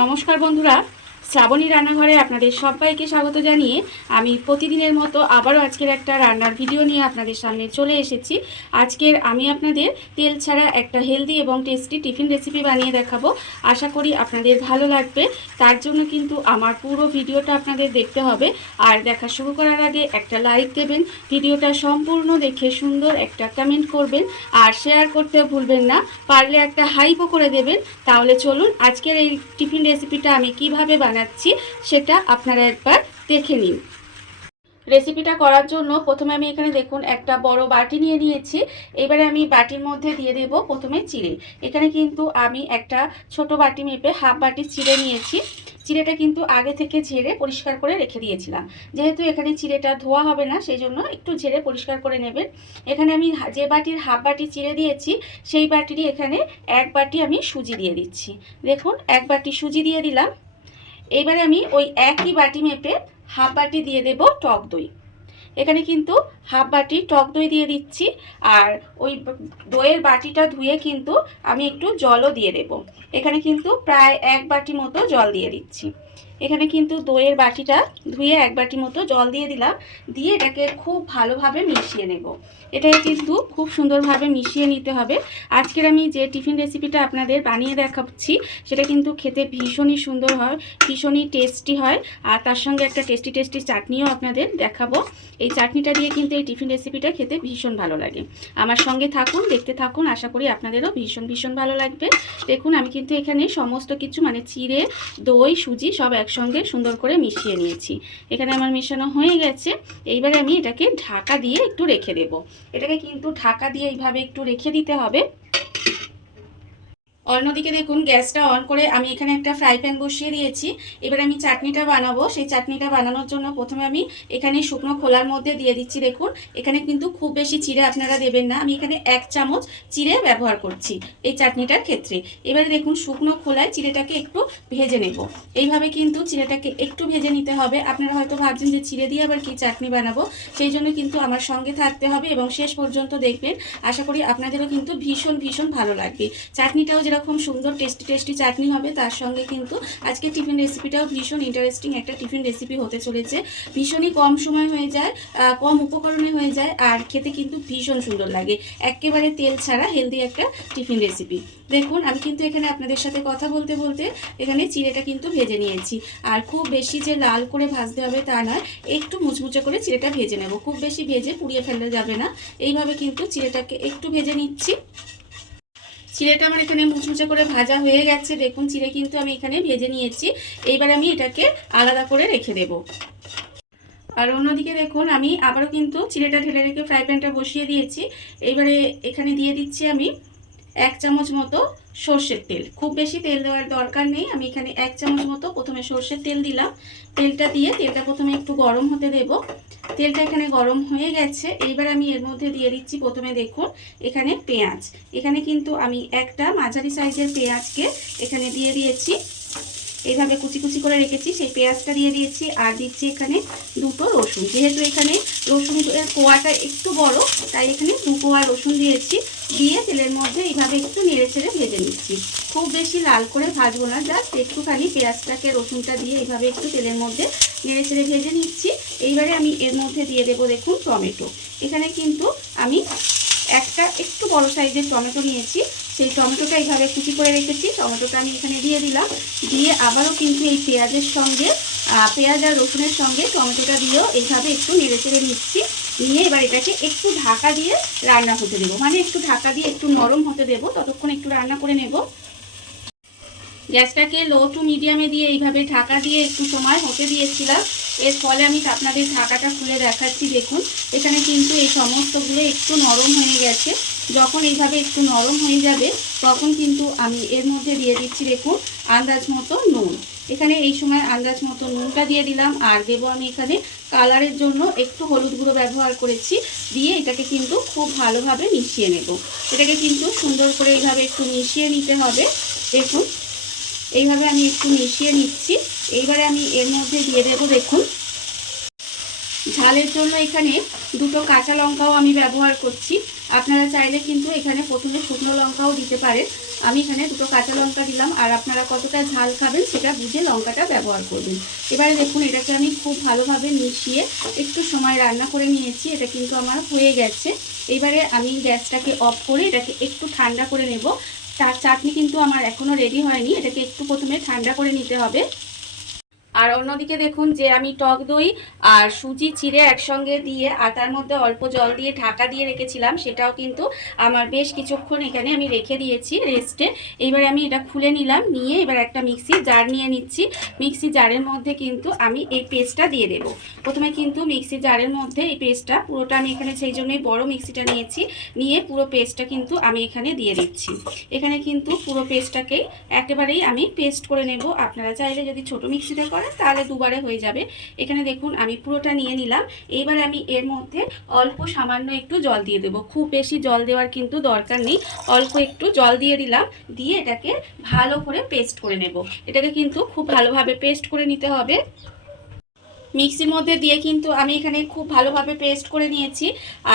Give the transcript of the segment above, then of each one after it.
নমস্কার বন্ধুরা, শ্রাবণী রান্নাঘরে আপনাদের সবাইকে স্বাগত জানিয়ে আমি প্রতিদিনের মতো আবারও আজকের একটা রান্নার ভিডিও নিয়ে আপনাদের সামনে চলে এসেছি। আজকের আমি আপনাদের তেল ছাড়া একটা হেলদি এবং টেস্টি টিফিন রেসিপি বানিয়ে দেখাবো। আশা করি আপনাদের ভালো লাগবে। তার জন্য কিন্তু আমার পুরো ভিডিওটা আপনাদের দেখতে হবে। আর দেখা শুরু করার আগে একটা লাইক দেবেন, ভিডিওটা সম্পূর্ণ দেখে সুন্দর একটা কমেন্ট করবেন, আর শেয়ার করতে ভুলবেন না। পারলে একটা হাইপও করে দেবেন। তাহলে চলুন আজকের এই টিফিন রেসিপিটা আমি কিভাবে বানাচ্ছি সেটা আপনারা একবার দেখে নিন। রেসিপিটা করার জন্য প্রথমে আমি এখানে দেখুন একটা বড় বাটি নিয়ে নিয়েছি। এবারে আমি বাটির মধ্যে দিয়ে দেব প্রথমে চিড়ে। এখানে কিন্তু আমি একটা ছোট বাটি মেপে হাফ বাটি চিড়ে নিয়েছি। চিড়েটা কিন্তু আগে থেকে ঝেড়ে পরিষ্কার করে রেখে দিয়েছিলাম। যেহেতু এখানে চিড়েটা ধোয়া হবে না, সেই জন্য একটু ঝেড়ে পরিষ্কার করে নেবেন। এখানে আমি যে বাটির হাফ বাটি চিড়ে দিয়েছি সেই বাটিরই এখানে এক বাটি আমি সুজি দিয়ে দিচ্ছি। দেখুন, এক বাটি সুজি দিয়ে দিলাম। এইবারে আমি ওই একই বাটি মেপে হাফ বাটি দিয়ে দেব টক দই। এখানে কিন্তু হাফ বাটি টক দই দিয়ে দিচ্ছি। আর ওই দইয়ের বাটিটা ধুয়ে কিন্তু আমি একটু জলও দিয়ে দেব। এখানে কিন্তু প্রায় এক বাটি মতো জল দিয়ে দিচ্ছি। এখানে কিন্তু দইয়ের বাটিটা ধুয়ে এক বাটি মতো জল দিয়ে দিলাম। দিয়ে এটাকে খুব ভালোভাবে মিশিয়ে নেব। এটাকে কিন্তু খুব সুন্দরভাবে মিশিয়ে নিতে হবে। আজকের আমি যে টিফিন রেসিপিটা আপনাদের বানিয়ে দেখাচ্ছি সেটা কিন্তু খেতে ভীষণই সুন্দর হয়, ভীষণই টেস্টি হয়। আর তার সঙ্গে একটা টেস্টি চাটনিও আপনাদের দেখাবো। এই চাটনিটা দিয়ে কিন্তু এই টিফিন রেসিপিটা খেতে ভীষণ ভালো লাগে। আমার সঙ্গে থাকুন, দেখতে থাকুন, আশা করি আপনাদেরও ভীষণ ভালো লাগবে। দেখুন, আমি কিন্তু এখানে সমস্ত কিছু মানে চিড়ে, দই, সুজি সব একসঙ্গে সুন্দর করে মিশিয়ে নিয়েছি। এখানে আমার মেশানো হয়ে গেছে। এইবারে আমি এটাকে ঢাকা দিয়ে একটু রেখে দেব। এটাকে কিন্তু ঢাকা দিয়ে এইভাবে একটু রেখে দিতে হবে। অন্যদিকে দেখুন, গ্যাসটা অন করে আমি এখানে একটা ফ্রাই প্যান বসিয়ে দিয়েছি। এবার আমি চাটনিটা বানাবো। সেই চাটনিটা বানানোর জন্য প্রথমে আমি এখানে শুকনো খোলার মধ্যে দিয়ে দিচ্ছি। দেখুন, এখানে কিন্তু খুব বেশি চিড়ে আপনারা দেবেন না। আমি এখানে 1 চামচ চিড়ে ব্যবহার করছি এই চাটনিটার ক্ষেত্রে। এবারে দেখুন, শুকনো খোলায় চিড়েটাকে একটু ভেজে নেব। এইভাবে কিন্তু চিড়েটাকে একটু ভেজে নিতে হবে। আপনারা হয়তো ভাবছেন যে চিড়ে দিয়ে আবার কি চাটনি বানাবো, সেই জন্য কিন্তু আমার সঙ্গে থাকতে হবে এবং শেষ পর্যন্ত দেখবেন। আশা করি আপনাদেরও কিন্তু ভীষণ ভালো লাগবে। চাটনিটাও যেরকম সুন্দর টেস্টি চাটনি হবে, তার সঙ্গে কিন্তু আজকে টিফিন রেসিপিটাও ভীষণ ইন্টারেস্টিং একটা টিফিন রেসিপি হতে চলেছে। ভীষণই কম সময় হয়ে যায়, কম উপকরণে হয়ে যায়, আর খেতে কিন্তু ভীষণ সুন্দর লাগে। একেবারে তেল ছাড়া হেলদি একটা টিফিন রেসিপি। দেখুন, আমি কিন্তু এখানে আপনাদের সাথে কথা বলতে বলতে এখানে চিড়েটা কিন্তু ভেজে নিয়েছি। আর খুব বেশি যে লাল করে ভাজতে হবে তা নয়, একটু মুচমুচে করে চিড়েটা ভেজে নেব। খুব বেশি ভেজে পুড়িয়ে ফেলা যাবে না। এইভাবে কিন্তু চিড়েটাকে একটু ভেজে নিচ্ছি। চিড়েটা আমার এখানে মুচমুচে করে ভাজা হয়ে গেছে। দেখুন, চিড়ে কিন্তু আমি এখানে ভেজে নিয়েছি। এইবার আমি এটাকে আলাদা করে রেখে দেব। আর অন্যদিকে দেখুন, আমি আবারও কিন্তু চিড়েটা ঢেলে রেখে ফ্রাই প্যানটা বসিয়ে দিয়েছি। এইবারে এখানে দিয়ে দিচ্ছি আমি 1 চামচ মতো সর্ষের তেল। খুব বেশি তেল দেওয়ার দরকার নেই। আমি এখানে 1 চামচ মতো প্রথমে সর্ষের তেল দিলাম। তেলটা দিয়ে তেলটা প্রথমে একটু গরম হতে দেব। তেলটা এখানে গরম হয়ে গেছে। এইবার আমি এর মধ্যে দিয়ে দিচ্ছি প্রথমে দেখুন এখানে পেঁয়াজ। এখানে কিন্তু আমি একটা মাঝারি সাইজের পেঁয়াজকে এখানে দিয়ে দিয়েছি। এইভাবে কুচি করে রেখেছি, সেই পেঁয়াজটা দিয়ে দিয়েছি। আর দিচ্ছি এখানে 2টো রসুন। যেহেতু এখানে রসুনের কোয়াটা একটু বড়, তাই এখানে 2 কোয়া রসুন দিয়েছি। দিয়ে তেলের মধ্যে এইভাবে একটু নেড়ে ছেড়ে ভেজে নিচ্ছি। খুব বেশি লাল করে ভাজবো না, জাস্ট একটুখানি পেঁয়াজটাকে রসুনটা দিয়ে এইভাবে একটু তেলের মধ্যে নেড়ে ছেড়ে ভেজে নিচ্ছি। এইবারে আমি এর মধ্যে দিয়ে দেবো দেখুন টমেটো। এখানে কিন্তু আমি একটা একটু বড় সাইজের টমেটো নিয়েছি। সেই টমেটোটা এইভাবে কুচি করে রেখেছি। টমেটোটা আমি এখানে দিয়ে দিলাম। দিয়ে আবারও কিন্তু এই পেঁয়াজের সঙ্গে পেঁয়াজ আর রসুনের সঙ্গে টমেটোটা দিয়েও এইভাবে একটু নেড়ে চেড়ে নিচ্ছি। নিয়ে এবার এটাকে একটু ঢাকা দিয়ে রান্না হতে দেবো, মানে একটু ঢাকা দিয়ে একটু নরম হতে দেবো। ততক্ষণ একটু রান্না করে নেব। গ্যাসটাকে লো টু মিডিয়ামে দিয়ে এইভাবে ঢাকা দিয়ে একটু সময় হতে দিয়েছিলাম। এর ফলে আমি আপনাদের ঢাকাটা খুলে দেখাচ্ছি। দেখুন, এখানে কিন্তু এই সমস্তগুলো একটু নরম হয়ে গেছে। যখন এইভাবে একটু নরম হয়ে যাবে তখন কিন্তু আমি এর মধ্যে দিয়ে দিচ্ছি দেখুন আন্দাজ মতো নুন। এখানে এই সময় আন্দাজ মতো নুনটা দিয়ে দিলাম। আর দেবো আমি এখানে কালারের জন্য একটু হলুদ গুঁড়ো ব্যবহার করেছি। দিয়ে এটাকে কিন্তু খুব ভালোভাবে মিশিয়ে নেব। এটাকে কিন্তু সুন্দর করে এইভাবে একটু মিশিয়ে নিতে হবে। দেখুন, এইভাবে আমি একটু মিশিয়ে নিচ্ছি। এইবারে আমি এর মধ্যে দিয়ে দেবো দেখুন ঝালের জন্য এখানে 2টো কাঁচা লঙ্কাও আমি ব্যবহার করছি। আপনারা চাইলে কিন্তু এখানে প্রথমে শুকনো লঙ্কাও দিতে পারেন। আমি এখানে দুটো কাঁচা লঙ্কা দিলাম, আর আপনারা কতটা ঝাল খাবেন সেটা বুঝে লঙ্কাটা ব্যবহার করবেন। এবারে দেখুন এটাকে আমি খুব ভালোভাবে মিশিয়ে একটু সময় রান্না করে নিয়েছি। এটা কিন্তু আমার হয়ে গেছে। এবারে আমি গ্যাসটাকে অফ করে এটাকে একটু ঠান্ডা করে নেব। চাটনি কিন্তু আমার এখনও রেডি হয়নি, এটাকে একটু প্রথমে ঠান্ডা করে নিতে হবে। আর অন্যদিকে দেখুন যে আমি টক দই আর সুজি চিড়ে একসঙ্গে দিয়ে আর তার মধ্যে অল্প জল দিয়ে ঢাকা দিয়ে রেখেছিলাম, সেটাও কিন্তু আমার বেশ কিছুক্ষণ এখানে আমি রেখে দিয়েছি রেস্টে। এইবারে আমি এটা খুলে নিলাম, নিয়ে এবার একটা মিক্সি জার নিয়ে নিচ্ছি। মিক্সি জারের মধ্যে কিন্তু আমি এই পেস্টটা দিয়ে দেবো। প্রথমে কিন্তু মিক্সি জারের মধ্যে এই পেস্টটা পুরোটা আমি এখানে সেই জন্যই বড় মিক্সিটা নিয়েছি, নিয়ে পুরো পেস্টটা কিন্তু আমি এখানে দিয়ে দিচ্ছি। এখানে কিন্তু পুরো পেস্টটাকেই একেবারেই আমি পেস্ট করে নেব। আপনারা চাইলে যদি ছোট মিক্সিতে করেন তাহলে দুবারে হয়ে যাবে। এখানে দেখুন আমি পুরোটা নিয়ে নিলাম। এইবার আমি এর মধ্যে অল্প সামান্য একটু জল দিয়ে দেবো। খুব বেশি জল দেওয়ার কিন্তু দরকার নেই, অল্প একটু জল দিয়ে দিলাম। দিয়ে এটাকে ভালো করে পেস্ট করে নেব। এটাকে কিন্তু খুব ভালোভাবে পেস্ট করে নিতে হবে। মিক্সির মধ্যে দিয়ে কিন্তু আমি এখানে খুব ভালোভাবে পেস্ট করে নিয়েছি,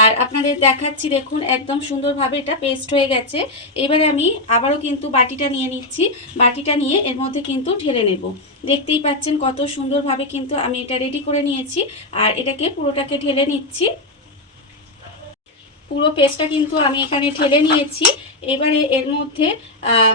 আর আপনাদের দেখাচ্ছি দেখুন একদম সুন্দরভাবে এটা পেস্ট হয়ে গেছে। এবারে আমি আবারও কিন্তু বাটিটা নিয়ে নিচ্ছি। বাটিটা নিয়ে এর মধ্যে কিন্তু ঢেলে নেব। দেখতেই পাচ্ছেন কত সুন্দরভাবে কিন্তু আমি এটা রেডি করে নিয়েছি, আর এটাকে পুরোটাকে ঢেলে নিচ্ছি। পুরো পেস্টটা কিন্তু আমি এখানে ঢেলে নিয়েছি। এবারে এর মধ্যে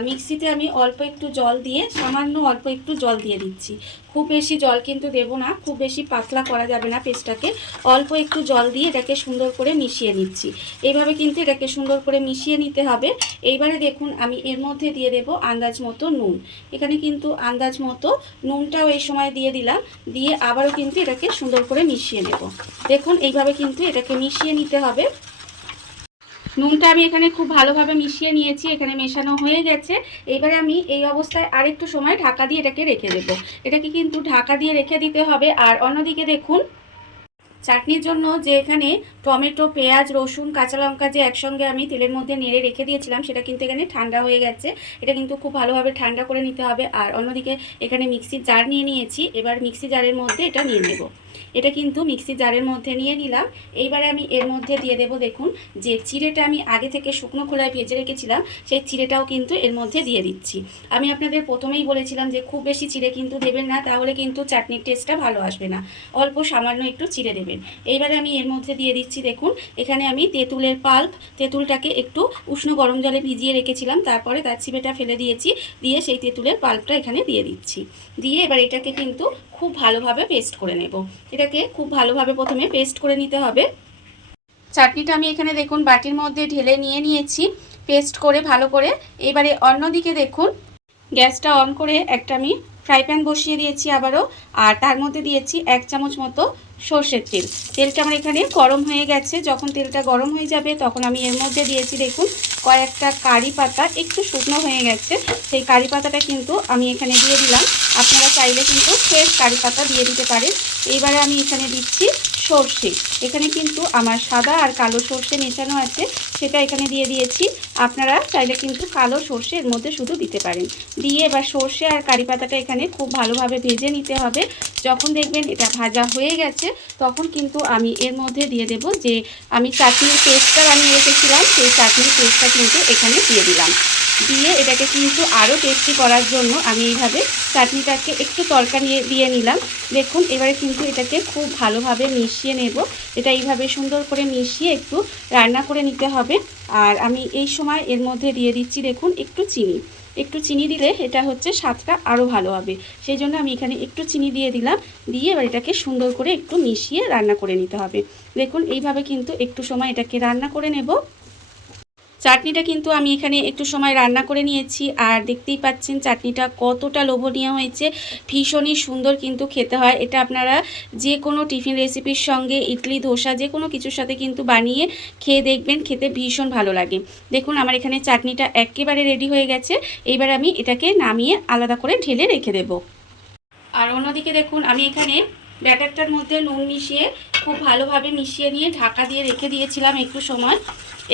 মিক্সিতে আমি অল্প একটু জল দিয়ে সামান্য অল্প একটু জল দিয়ে দিচ্ছি। খুব বেশি জল কিন্তু দেব না, খুব বেশি পাতলা করা যাবে না পেস্টটাকে। অল্প একটু জল দিয়ে এটাকে সুন্দর করে মিশিয়ে নিচ্ছি। এইভাবে কিন্তু এটাকে সুন্দর করে মিশিয়ে নিতে হবে। এইবারে দেখুন আমি এর মধ্যে দিয়ে দেব আন্দাজ মতো নুন। এখানে কিন্তু আন্দাজ মতো নুনটাও এই সময় দিয়ে দিলাম। দিয়ে আবারও কিন্তু এটাকে সুন্দর করে মিশিয়ে নেব। দেখুন এইভাবে কিন্তু এটাকে মিশিয়ে নিতে হবে। নুনটা আমি এখানে খুব ভালোভাবে মিশিয়ে নিয়েছি, এখানে মেশানো হয়ে গেছে। এবারে আমি এই অবস্থায় আরেকটু সময় ঢাকা দিয়ে এটাকে রেখে দেব। এটাকে কিন্তু ঢাকা দিয়ে রেখে দিতে হবে। আর অন্যদিকে দেখুন চাটনির জন্য যে এখানে টমেটো, পেঁয়াজ, রসুন, কাঁচা লঙ্কা যে একসঙ্গে আমি তেলের মধ্যে নেড়ে রেখে দিয়েছিলাম সেটা কিন্তু এখানে ঠান্ডা হয়ে গেছে। এটা কিন্তু খুব ভালোভাবে ঠান্ডা করে নিতে হবে। আর অন্যদিকে এখানে মিক্সির জার নিয়ে নিয়েছি। এবার মিক্সি জারের মধ্যে এটা নিয়ে নেব। এটা কিন্তু মিক্সি জারের মধ্যে নিয়ে নিলাম। এইবারে আমি এর মধ্যে দিয়ে দেব দেখুন যে চিড়েটা আমি আগে থেকে শুকনো খোলায় ভেজে রেখেছিলাম, সেই চিড়েটাও কিন্তু এর মধ্যে দিয়ে দিচ্ছি। আমি আপনাদের প্রথমেই বলেছিলাম যে খুব বেশি চিড়ে কিন্তু দেবেন না, তাহলে কিন্তু চাটনির টেস্টটা ভালো আসবে না। অল্প সামান্য একটু চিড়ে দেবেন। এইবারে আমি এর মধ্যে দিয়ে দিচ্ছি দেখুন এখানে আমি তেঁতুলের পাল্প। তেঁতুলটাকে একটু উষ্ণ গরম জলে ভিজিয়ে রেখেছিলাম, তারপরে তার ছিপেটা ফেলে দিয়েছি। দিয়ে সেই তেঁতুলের পাল্পটা এখানে দিয়ে দিচ্ছি। দিয়ে এবার এটাকে কিন্তু খুব ভালোভাবে পেস্ট করে নেব। এটাকে খুব ভালোভাবে প্রথমে পেস্ট করে নিতে হবে। চাটনিটা আমি এখানে দেখুন বাটির মধ্যে ঢেলে নিয়ে নিয়েছি পেস্ট করে ভালো করে। এবারে অন্যদিকে দেখুন গ্যাসটা অন করে একটা আমি ফ্রাই প্যান বসিয়ে দিয়েছি আবারও, আর তার মধ্যে দিয়েছি 1 চামচ মতো সর্ষের তেল। তেলটা আমার এখানে গরম হয়ে গেছে। যখন তেলটা গরম হয়ে যাবে তখন আমি এর মধ্যে দিয়েছি দেখুন কয়েকটা কারি পাতা, একটু শুকনো হয়ে গেছে। সেই কারি পাতাটা কিন্তু আমি এখানে দিয়ে দিলাম। আপনারা চাইলে কিন্তু ফ্রেশ কারি পাতা দিয়ে দিতে পারেন। এইবারে আমি এখানে দিচ্ছি সর্ষে। এখানে কিন্তু আমার সাদা আর কালো সর্ষে মেশানো আছে, সেটা এখানে দিয়ে দিয়েছি। আপনারা চাইলে কিন্তু কালো সর্ষে এর মধ্যে শুধু দিতে পারেন। দিয়ে এবার সর্ষে আর কারি পাতাটা এখানে খুব ভালোভাবে ভেজে নিতে হবে। যখন দেখবেন এটা ভাজা হয়ে গেছে তখন কিন্তু আমি এর মধ্যে দিয়ে দেব যে আমি চাটনির পেস্টটা বানিয়ে রেখেছিলাম, সেই চাটনির পেস্টটা কিন্তু এখানে দিয়ে দিলাম। দিয়ে এটাকে কিন্তু আরও টেস্টি করার জন্য আমি এইভাবে চাটনিটাকে একটু তড়কা দিয়ে নিলাম। দেখুন এবারে কিন্তু এটাকে খুব ভালোভাবে মিশিয়ে নেব। এটা এইভাবে সুন্দর করে মিশিয়ে একটু রান্না করে নিতে হবে। আর আমি এই সময় এর মধ্যে দিয়ে দিচ্ছি দেখুন একটু চিনি। একটু চিনি দিলে এটা হচ্ছে স্বাদটা আরও ভালো হবে, সেই জন্য আমি এখানে একটু চিনি দিয়ে দিলাম। দিয়ে এবার এটাকে সুন্দর করে একটু মিশিয়ে রান্না করে নিতে হবে। দেখুন এইভাবে কিন্তু একটু সময় এটাকে রান্না করে নেব। চাটনিটা কিন্তু আমি এখানে একটু সময় রান্না করে নিয়েছি, আর দেখতেই পাচ্ছেন চাটনিটা কতটা লোভনীয় হয়েছে। ভীষণই সুন্দর কিন্তু খেতে হয়। এটা আপনারা যে কোনো টিফিন রেসিপির সঙ্গে, ইডলি, ধোসা যে কোনো কিছুর সাথে কিন্তু বানিয়ে খেয়ে দেখবেন, খেতে ভীষণ ভালো লাগে। দেখুন আমার এখানে চাটনিটা একেবারে রেডি হয়ে গেছে। এইবার আমি এটাকে নামিয়ে আলাদা করে ঢেলে রেখে দেব। আর অন্যদিকে দেখুন আমি এখানে ব্যাটারটার মধ্যে নুন মিশিয়ে খুব ভালোভাবে মিশিয়ে নিয়ে ঢাকা দিয়ে রেখে দিয়েছিলাম একটু সময়।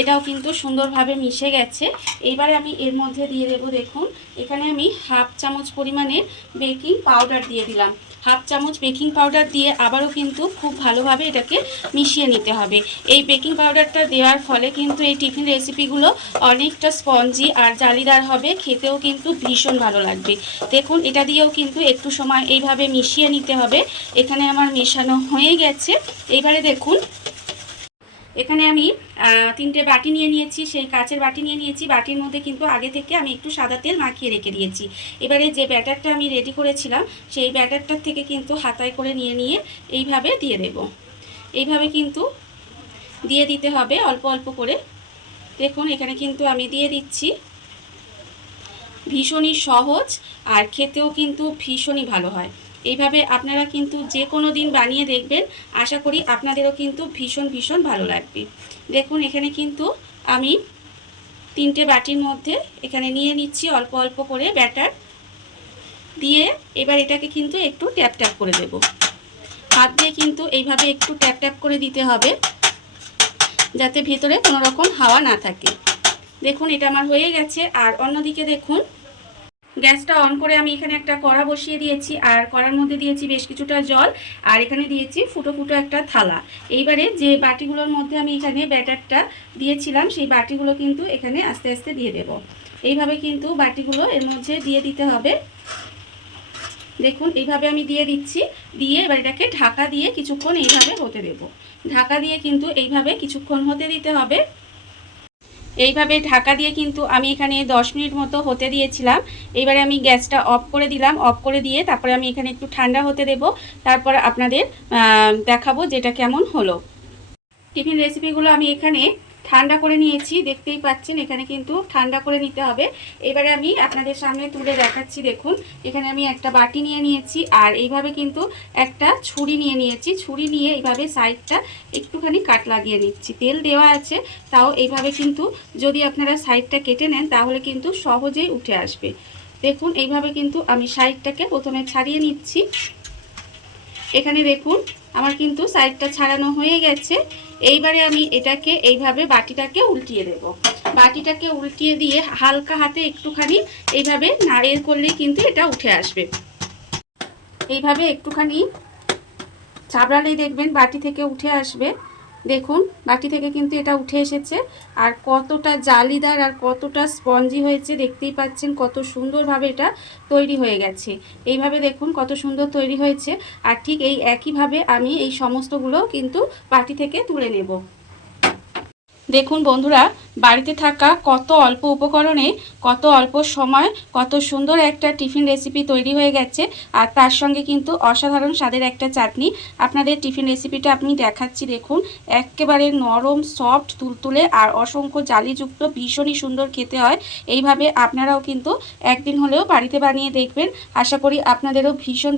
এটাও কিন্তু সুন্দরভাবে মিশে গেছে। এইবারে আমি এর মধ্যে দিয়ে দেবো, দেখুন এখানে আমি হাফ চামচ পরিমাণে বেকিং পাউডার দিয়ে দিলাম। হাফ চামচ বেকিং পাউডার দিয়ে আবারও কিন্তু খুব ভালোভাবে এটাকে মিশিয়ে নিতে হবে। এই বেকিং পাউডারটা দেওয়ার ফলে কিন্তু এই টিফিন রেসিপিগুলো অনেকটা স্পঞ্জি আর জালিদার হবে, খেতেও কিন্তু ভীষণ ভালো লাগবে। দেখুন এটা দিয়েও কিন্তু একটু সময় এইভাবে মিশিয়ে নিতে হবে। এখানে আমার মেশানো হয়ে গেছে। এইবারে দেখুন এখানে আমি 3টে বাটি নিয়ে নিয়েছি, সেই কাচের বাটি নিয়ে নিয়েছি। বাটির মধ্যে কিন্তু আগে থেকে আমি একটু সাদা তেল মাখিয়ে রেখে দিয়েছি। এবারে যে ব্যাটারটা আমি রেডি করেছিলাম সেই ব্যাটারটার থেকে কিন্তু হাতায় করে নিয়ে এইভাবে দিয়ে দেব। এইভাবে কিন্তু দিয়ে দিতে হবে অল্প অল্প করে। দেখুন এখানে কিন্তু আমি দিয়ে দিচ্ছি। ভীষণই সহজ আর খেতেও কিন্তু ভীষণই ভালো হয়। এইভাবে আপনারা কিন্তু যে কোনো দিন বানিয়ে দেখবেন, আশা করি আপনাদেরও কিন্তু ভীষণ ভালো লাগবে। দেখুন এখানে কিন্তু আমি 3টে বাটির মধ্যে এখানে নিয়ে নিচ্ছি অল্প অল্প করে ব্যাটার দিয়ে। এবার এটাকে কিন্তু একটু ট্যাপ ট্যাপ করে দেব। হাত দিয়ে কিন্তু এইভাবে একটু ট্যাপ ট্যাপ করে দিতে হবে, যাতে ভিতরে কোনো রকম হাওয়া না থাকে। দেখুন এটা আমার হয়ে গেছে। আর অন্যদিকে দেখুন গ্যাসটা অন করে আমি এখানে একটা কড়া বসিয়ে দিয়েছি, আর কড়ার মধ্যে দিয়েছি বেশ কিছুটা জল, আর এখানে দিয়েছি ফুটো ফুটো একটা থালা। এইবারে যে বাটিগুলোর মধ্যে আমি এখানে ব্যাটারটা দিয়েছিলাম সেই বাটিগুলো কিন্তু এখানে আস্তে আস্তে দিয়ে দেব। এইভাবে কিন্তু বাটিগুলো এর মধ্যে দিয়ে দিতে হবে। দেখুন এইভাবে আমি দিয়ে দিচ্ছি। দিয়ে এবার এটাকে ঢাকা দিয়ে কিছুক্ষণ এইভাবে হতে দেব। ঢাকা দিয়ে কিন্তু এইভাবে কিছুক্ষণ হতে দিতে হবে। এইভাবে ঢাকা দিয়ে কিন্তু আমি এখানে 10 মিনিট মতো হতে দিয়েছিলাম। এবারে আমি গ্যাসটা অফ করে দিলাম। অফ করে দিয়ে তারপরে আমি এখানে একটু ঠান্ডা হতে দেব। তারপর আপনাদের দেখাবো যেটা কেমন হলো। টিফিন রেসিপিগুলো আমি এখানে ঠান্ডা করে নিয়েছি, দেখতেই পাচ্ছেন এখানে কিন্তু ঠান্ডা করে নিতে হবে। এবারে আমি আপনাদের সামনে তুলে দেখাচ্ছি। দেখুন এখানে আমি একটা বাটি নিয়ে নিয়েছি, আর এইভাবে কিন্তু একটা ছুরি নিয়ে নিয়েছি। ছুরি নিয়ে এইভাবে সাইডটা একটুখানি কাট লাগিয়ে নিচ্ছি। তেল দেওয়া আছে, তাও এইভাবে কিন্তু যদি আপনারা সাইডটা কেটে নেন তাহলে কিন্তু সহজেই উঠে আসবে। দেখুন এইভাবে কিন্তু আমি সাইডটাকে প্রথমে ছাড়িয়ে নিচ্ছি। এখানে দেখুন আমার কিন্তু সাইডটা ছাড়ানো হয়ে গেছে। এইবারে আমি এটাকে এইভাবে বাটিটাকে উল্টিয়ে দেব। বাটিটাকে উল্টিয়ে দিয়ে হালকা হাতে একটুখানি এইভাবে নাড়িয়ে করলেই কিন্তু এটা উঠে আসবে। এইভাবে একটুখানি চাপড়ালেই দেখবেন বাটি থেকে উঠে আসবে। দেখুন বাটি থেকে কিন্তু এটা উঠে এসেছে। আর কতটা জালিদার আর কতটা স্পঞ্জি হয়েছে দেখতেই পাচ্ছেন, কত সুন্দরভাবে এটা তৈরি হয়ে গেছে। এইভাবে দেখুন কত সুন্দর তৈরি হয়েছে। আর ঠিক এই একইভাবে আমি এই সমস্তগুলো কিন্তু বাটি থেকে তুলে নেব। দেখুন বন্ধুরা, বাড়িতে থাকা কত অল্প উপকরণে কত অল্প সময় কত সুন্দর একটা টিফিন রেসিপি তৈরি হয়ে গেছে। আর তার সঙ্গে কিন্তু অসাধারণ স্বাদের একটা চাটনি। আপনাদের টিফিন রেসিপিটা আমি দেখাচ্ছি। দেখুন একেবারে নরম সফট তুলতুলে আর অসংখ্য জালিযুক্ত, ভীষণই সুন্দর খেতে হয়। এইভাবে আপনারাও কিন্তু একদিন হলেও বাড়িতে বানিয়ে দেখবেন, আশা করি আপনাদেরও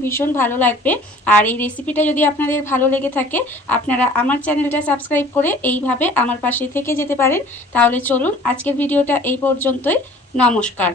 ভীষণ ভালো লাগবে। আর এই রেসিপিটা যদি আপনাদের ভালো লেগে থাকে আপনারা আমার চ্যানেলটা সাবস্ক্রাইব করে এইভাবে আমার পাশে থেকে যেতে পারেন। তাহলে চলুন আজকের ভিডিওটা এই পর্যন্তই। নমস্কার।